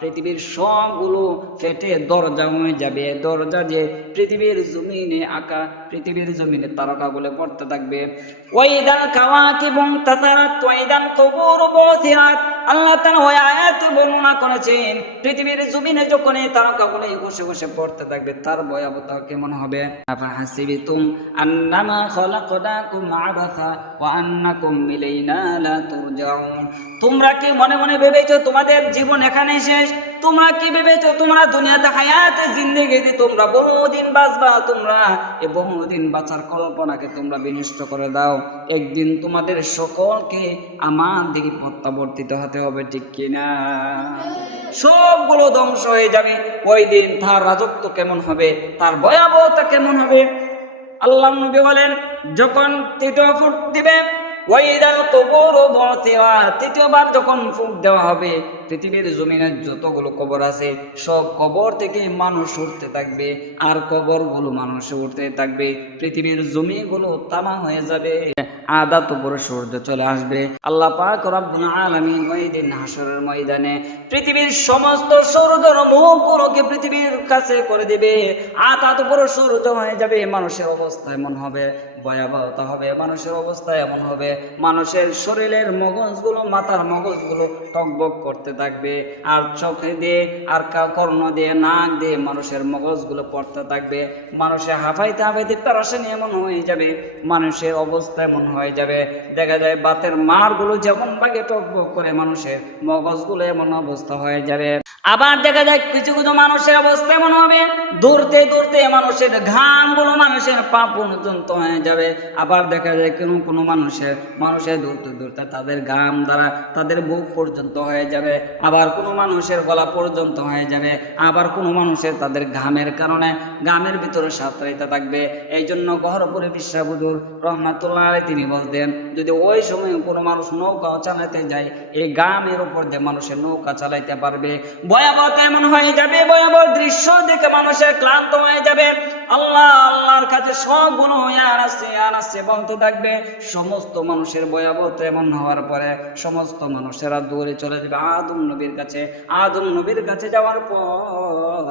পৃথিবীর সবগুলো ফেটে দরজা হয়ে যাবে। দরজা যে পৃথিবীর জমিনে আঁকা, পৃথিবীর জমিনে তারকাগুলো পড়তে থাকবে। ওয়াইদাল কাওয়াকিবুন তাতারাত ওয়াইদাল কুবুর আল্লাহ তাআলা ওই আয়াতে বর্ণনা করেছেন, পৃথিবীর জমিনে যখন এই তারকাগুলো বসে বসে পড়তে থাকবে, তার ভয়াবহতা কেমন হবে? হাসিবিতুম আন্নামা খলাকনাকুম আবাসা ওয়া আন্নাকুম ইলাইনা লা তুরজাউন। তোমরা কি মনে মনে ভেবেছো তোমাদের জীবন এখানেই শেষ? তোমরা কি ভেবেছো তোমরা দুনিয়াতে হায়াতে জিন্দেগিতে তোমরা বহুদিন বাঁচবা? তোমরা এই বহুদিন বাঁচার কল্পনাকে তোমরা বিনষ্ট করে দাও। একদিন তোমাদের সকলকে আমার দিকে প্রত্যাবর্তিত হতে হবে ঠিক কিনা? সবগুলো ধ্বংস হয়ে যাবে। ওই দিন তার রাজত্ব কেমন হবে? তার ভয়াবহতা কেমন হবে? আল্লাহ নবী বলেন, যখন তৃতীয় ফুট দিবেন ওয়াইদাল কবর বতিরা তৃতীয়বার যখন ফুক দেওয়া হবে, পৃথিবীর জমিনে যতগুলো কবর আছে, সব কবর থেকে মানুষ উঠতে থাকবে, আর কবরগুলো মানুষ উঠতে থাকবে, পৃথিবীর জমিগুলো তামা হয়ে যাবে আদা সূর্য চলে আসবে। আল্লাহ পাক রব্বুল আলামিন ওই দিন হাসরের ময়দানে পৃথিবীর সমস্ত সূর্যের মুখগুলোকে পৃথিবীর কাছে করে দিবে আদা তো পরে সূর্য হয়ে যাবে, মানুষের অবস্থা এমন হবে। ভয়াবহতা হবে, মানুষের অবস্থা এমন হবে। মানুষের শরীরের মগজগুলো, মাথার মগজগুলো টকবক করতে থাকবে। আর চোখে দিয়ে আর কর্ণ দিয়ে, নাক দিয়ে মানুষের মগজগুলো পড়তে থাকবে। মানুষের হাফাইতে হাফাইতে প্যারাসানি এমন হয়ে যাবে। মানুষের অবস্থা এমন হয়ে যাবে। দেখা যায় বাতের মারগুলো যেমন ভাগে টকবক করে, মানুষের মগজগুলো এমন অবস্থা হয়ে যাবে। আবার দেখা যায় কিছু কিছু মানুষের অবস্থা এমন হবে, দৌড়তে দৌড়তে মানুষের ঘামগুলো মানুষের পা পর্যন্ত হয়ে যাবে। আবার দেখা যায় কোনো কোনো মানুষের মানুষের দৌড়তে দৌড়তে তাদের ঘাম দ্বারা তাদের বুক পর্যন্ত হয়ে যাবে। আবার কোনো মানুষের গলা পর্যন্ত হয়ে যাবে। আবার কোনো মানুষের তাদের ঘামের কারণে ঘামের ভিতরে সাঁতরাইতে থাকবে। এই জন্য গহরপুরে বিশ্বাবুদুর রহমাতুল্লাহ তিনি বলতেন, যদি ওই সময় কোনো মানুষ নৌকা চালাতে যায়, এই গ্রামের উপর দিয়ে মানুষের নৌকা চালাইতে পারবে। ভয়াবহ এমন হয়ে যাবে ভয়াবহ দৃশ্য দেখে মানুষের ক্লান্ত হয়ে যাবে। আল্লাহ, আল্লাহর কাছে সবগুলো আর আসছে আর আসছে বলতে থাকবে। সমস্ত মানুষের ভয়াবহ এমন হওয়ার পরে সমস্ত মানুষেরা দৌড়ে চলে যাবে আদম নবীর কাছে। আদম নবীর কাছে যাওয়ার পর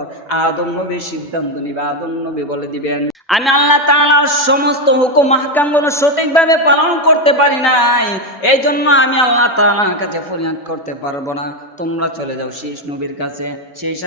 আদম নবী সিদ্ধান্ত নিবে, আদম নবী বলে দিবেন, আমি আল্লাহ তাআলার সমস্ত হুকুম, মাহকামগুলো সঠিকভাবে পালন করতে পারি নাই। এই জন্য আমি আল্লাহ তাআলার কাছে ফরিয়াদ করতে পারব না। তোমরা চলে যাও শেষ নবীর কাছে। শেষ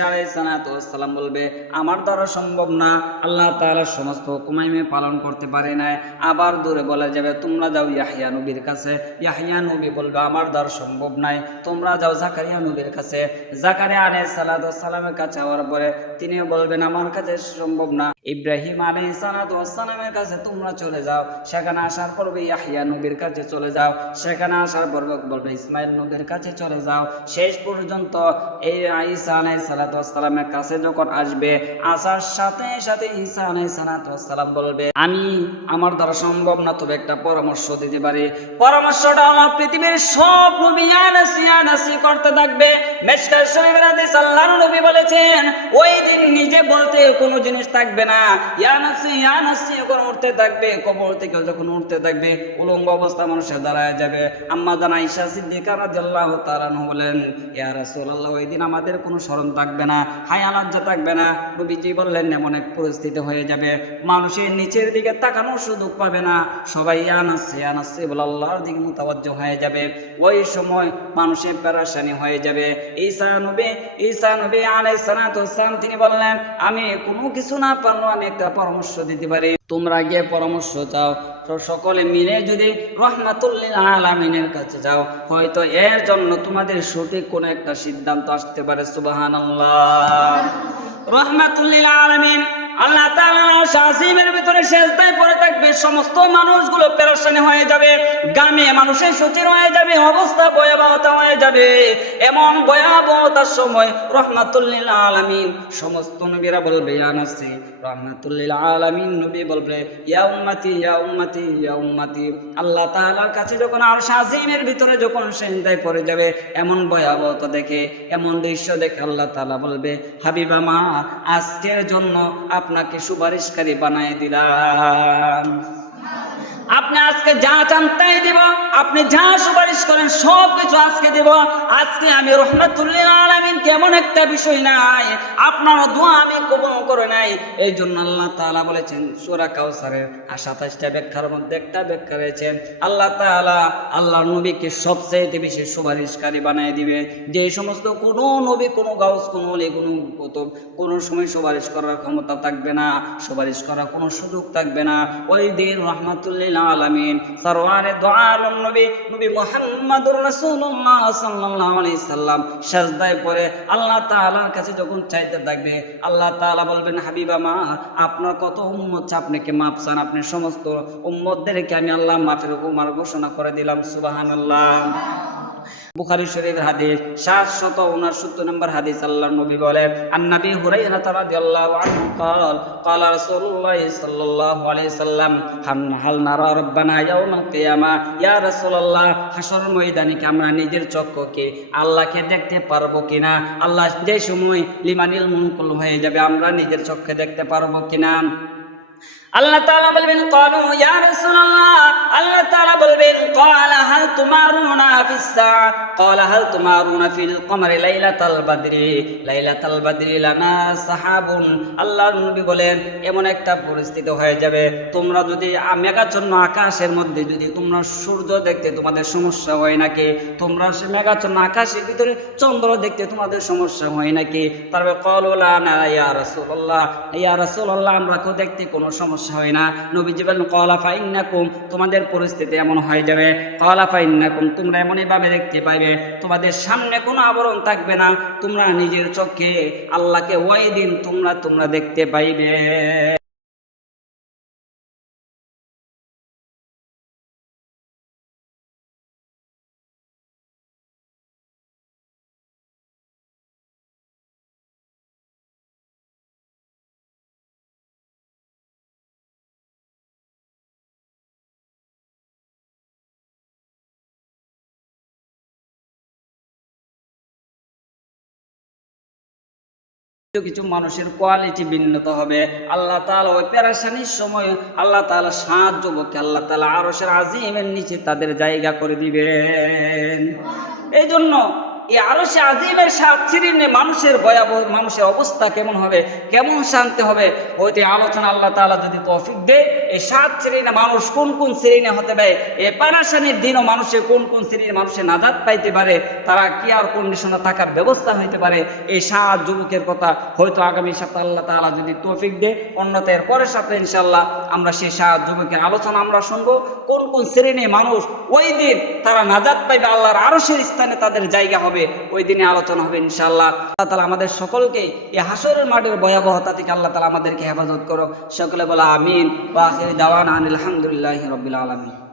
সালাম বলবে, আমার দ্বারা সম্ভব না। আল্লাহ তাআলার সমস্ত হুকুম আমি পালন করতে পারি নাই। আবার দূরে বলা যাবে, তোমরা যাও ইয়াহিয়া নবীর কাছে। ইয়াহিয়া নবী বলবে, আমার দ্বারা সম্ভব নাই। তোমরা যাও জাকারিয়া নবীর কাছে। জাকারিয়া সালাতু সালামের কাছে যাওয়ার পরে তিনিও বলবেন, আমার কাছে সম্ভব না। ইব্রাহিম আলাইহিস সালাতু সালামের কাছে, তোমরা চলে যাও। সেখানে আসার পর ইয়াহিয়া নবীর কাছে চলে যাও। সেখানে আসার পর বলবে, ইসমাইল নবীর কাছে চলে যাও। শেষ পর্যন্ত এই ঈসা আলাইহিস সালাতু সালামের কাছে যখন আসবে, আসার সাথে সাথে ঈসা বলবে, আমি, আমার দ্বারা সম্ভব না, তবে একটা পরামর্শ দিতে পারি। পরামর্শটা আমার পৃথিবীর সব নবী করতে থাকবে। নবী বলেছেন, ওই দিন নিজে বলতে কোনো জিনিস থাকবে না। উঠতে থাকবে, কবর থেকে যখন উঠতে থাকবে, উলঙ্গ অবস্থা মানুষের দাঁড়ায় যাবে। আম্মা সিদ্দিকা রাদিয়াল্লাহু তাআলা বলেন, ইয়া রাসূলুল্লাহ, ওই দিন আমাদের কোনো শরম থাকবে না, হায়া লজ্জা থাকবে না। নবীজি বললেন, এমন এক পরিস্থিতি হয়ে যাবে, মানুষের নিচের দিকে তাকানোর সুযোগ পাবে না। সবাই আনাচ্ছে আনাচ্ছে বলে আল্লাহর দিকে মোতাবজ্জ হয়ে যাবে। ওই সময় মানুষের প্যারাসানি হয়ে যাবে। ঈসা নবী ঈসা নবী তিনি বললেন, আমি কোনো কিছু না পারল আমি একটা পরামর্শ দিতে পারি। তোমরা গিয়ে পরামর্শ চাও। সকলে মিলে যদি রহমাতুল্লিল আলামিনের কাছে যাও, হয়তো এর জন্য তোমাদের সঠিক কোনো একটা সিদ্ধান্ত আসতে পারে। সুবহানাল্লাহ। আলামিন আল্লাহ ভিতরে থাকবে, সমস্ত মানুষগুলো হয়ে যাবে গ্রামে মানুষের হয়ে যাবে, অবস্থা ভয়াবহতা হয়ে যাবে। এমন ভয়াবহতার সময় সমস্ত নবীরা বলবে নবী বলবে আল্লাহ কাছে যখন আর শাসিমের ভিতরে যখন পড়ে যাবে, এমন ভয়াবহতা দেখে, এমন দৃশ্য দেখে আল্লাহ তাআলা বলবে, হাবিবা মা আজকের জন্য আপনাকে সুপারিশকারী বানায় দিলাম। আপনি আজকে যা চান তাই দিব। আপনি যা সুপারিশ করেন সব কিছু আজকে দিব। আজকে আমি রহমতুল্লিল আলমিন কেমন একটা বিষয় নাই। আপনার দোয়া আমি কবল করে নাই। এই জন্য আল্লাহ তাআলা বলেছেন, সূরা কাউসারের আর সাতাশটা ব্যাখ্যার মধ্যে একটা ব্যাখ্যা রয়েছে। আল্লাহ তাআলা আল্লাহ নবীকে সবচেয়ে বেশি সুপারিশকারী বানিয়ে দিবে। যে সমস্ত কোনো নবী, কোনো গাউস, কোনো অলি, কোনো কুতুব, কোনো সময় সুপারিশ করার ক্ষমতা থাকবে না, সুপারিশ করার কোনো সুযোগ থাকবে না। ওই দিন রহমাতুল্লিল আলামিন। সরওয়ানে দোয়ালম নবী নবী রাসূলুল্লাহ সাল্লাল্লাহু আলাইহি সাল্লাম। সাজদায় পড়ে আল্লাহ তাআলার কাছে যখন চাইতে থাকবে, আল্লাহ তাআলা বলবেন, হাবিবা মা, আপনার কত উম্মত আপনাকে মাপ চান? আপনি সমস্ত উম্মতদেরকে আমি আল্লাহ মাফের উপমার ঘোষণা করে দিলাম, সুবহানাল্লাহ। বুখারী শরীফের হাদিস সাত শত উনসত্তর নম্বর হাদিস আল্লাহ নবী বলেন আন্নাবি হুরাইরা রাদিয়াল্লাহু আনহু قال قال رسول الله صلى الله عليه وسلم হাম হাল নারা রব্বানা ইয়াউমাল কিয়ামা ইয়া রাসূলুল্লাহ হাসর ময়দানে কি আমরা নিজের চক্ষুকে আল্লাহকে দেখতে পারবো কিনা আল্লাহ যে সময় লিমানিল মুনকুল হয়ে যাবে আমরা নিজের চোখে দেখতে পারবো কিনা আল্লাহ বলবেন ক্বালু ইয়া আল্লাহ বলবেন ক্বালা হাল ক্বালা হাল ফিল লানা সাহাবুন। নবী বলেন, এমন একটা পরিস্থিতি হয়ে যাবে। তোমরা যদি মেঘাচ্ছন্ন আকাশের মধ্যে যদি তোমরা সূর্য দেখতে তোমাদের সমস্যা হয় নাকি? তোমরা সে মেঘাচ্ছন্ন আকাশের ভিতরে চন্দ্র দেখতে তোমাদের সমস্যা হয় নাকি? তারপরে কলুলা না ইয়া রাসূলুল্লাহ। ইয়া রাসূলুল্লাহ, আমরা তো দেখতে কোনো সমস্যা হয় না। নবীজি বলেন কলাফা ইন্নাকুম তোমাদের পরিস্থিতি এমন হয়ে যাবে। কলাফা ইন্নাকুম তোমরা এমনই ভাবে দেখতে পাইবে। তোমাদের সামনে কোনো আবরণ থাকবে না। তোমরা নিজের চোখে আল্লাহকে ওই দিন, তোমরা তোমরা দেখতে পাইবে। কিছু মানুষের কোয়ালিটি ভিন্নতা হবে। আল্লাহ তালা ওই পেরাশানির সময় আল্লাহ তালা সাহায্য করতে আল্লাহ আর সে আজিমের নিচে তাদের জায়গা করে দিবেন। এই জন্য এই সে আজিমের সাত শ্রেণি মানুষের ভয়াবহ, মানুষের অবস্থা কেমন হবে? কেমন শান্তি হবে? ওইটি আলোচনা আল্লাহ তালা যদি তৌফিক দেয় এই সাত শ্রেণি মানুষ কোন কোন শ্রেণি হতে পারে? এই পারাশানির দিনও মানুষের কোন কোন শ্রেণির মানুষের নাজাত পাইতে পারে? তারা কি আর কন্ডিশনে থাকার ব্যবস্থা হইতে পারে? এই সাত যুবকের কথা হয়তো আগামী সপ্তাহে আল্লাহ তাআলা যদি তৌফিক দেয় অন্যতা পরের সপ্তাহে ইনশাল্লাহ আমরা সেই সাত যুবকের আলোচনা আমরা শুনব। কোন কোন শ্রেণির মানুষ ওই দিন তারা নাজাত পাইবে, আল্লাহর আরশের স্থানে তাদের জায়গা হবে, ওই দিনে আলোচনা হবে ইনশাল্লাহ আল্লাহ তালা আমাদের সকলকে এই হাসরের মাঠের ভয়াবহতা থেকে আল্লাহ তালা আমাদেরকে হেফাজত করো সকলে বলা আমিন। বা আখির দাওয়ান আলহামদুলিল্লাহ রবিল আলমিন